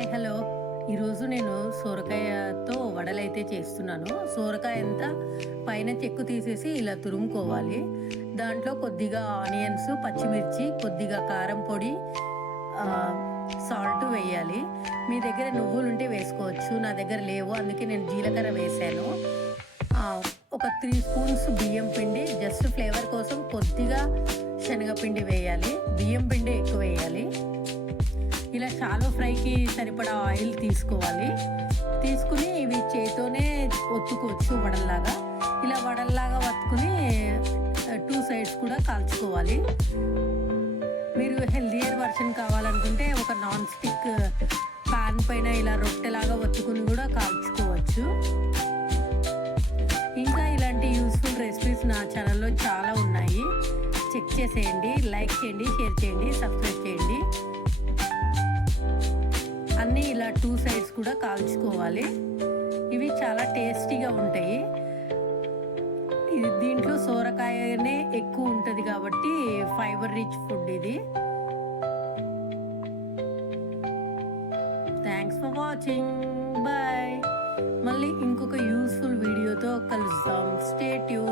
Hi hello. ఈరోజు నేను సొరకాయతో వడలైతే చేస్తున్నాను. సొరకాయ అంతా పైన చెక్కు తీసేసి ఇలా తురుముకోవాలి. దాంట్లో కొద్దిగా ఆనియన్స్, పచ్చిమిర్చి, కొద్దిగా కారం పొడి, సాల్ట్ వేయాలి. మీ దగ్గర నువ్వులుంటే వేసుకోవచ్చు, నా దగ్గర లేవు, అందుకే నేను జీలకర్ర వేసాను. ఒక 3 స్పూన్స్ బియ్యం పిండి, జస్ట్ ఫ్లేవర్ కోసం కొద్దిగా శనగపిండి వేయాలి. బియ్యం పిండి ఎక్కువ వేయాలి. ఇలా షాలో ఫ్రైకి సరిపడా ఆయిల్ తీసుకోవాలి. తీసుకుని ఇవి చేతితోనే ఒత్తుకోవచ్చు వడల్లాగా. ఇలా వడల్లాగా వత్తుకుని 2 సైడ్స్ కూడా కాల్చుకోవాలి. మీరు హెల్దియర్ వర్షన్ కావాలనుకుంటే ఒక నాన్ స్టిక్ పాన్ పైన ఇలా రొట్టెలాగా ఒత్తుకుని కూడా కాల్చుకోవచ్చు. ఇంకా ఇలాంటి యూస్ఫుల్ రెసిపీస్ నా ఛానల్లో చాలా ఉన్నాయి. చెక్ చేసేయండి, లైక్ చేయండి, షేర్ చేయండి, సబ్స్క్రైబ్ చేయండి. అన్నీ ఇలా 2 సైడ్స్ కూడా కాల్చుకోవాలి. ఇవి చాలా టేస్టీగా ఉంటాయి. దీంట్లో సోరకాయనే ఎక్కువ ఉంటుంది కాబట్టి ఫైబర్ రిచ్ ఫుడ్ ఇది. Thanks for watching. బాయ్. మళ్ళీ ఇంకొక యూస్ఫుల్ వీడియోతో కలుద్దాం. Stay tune.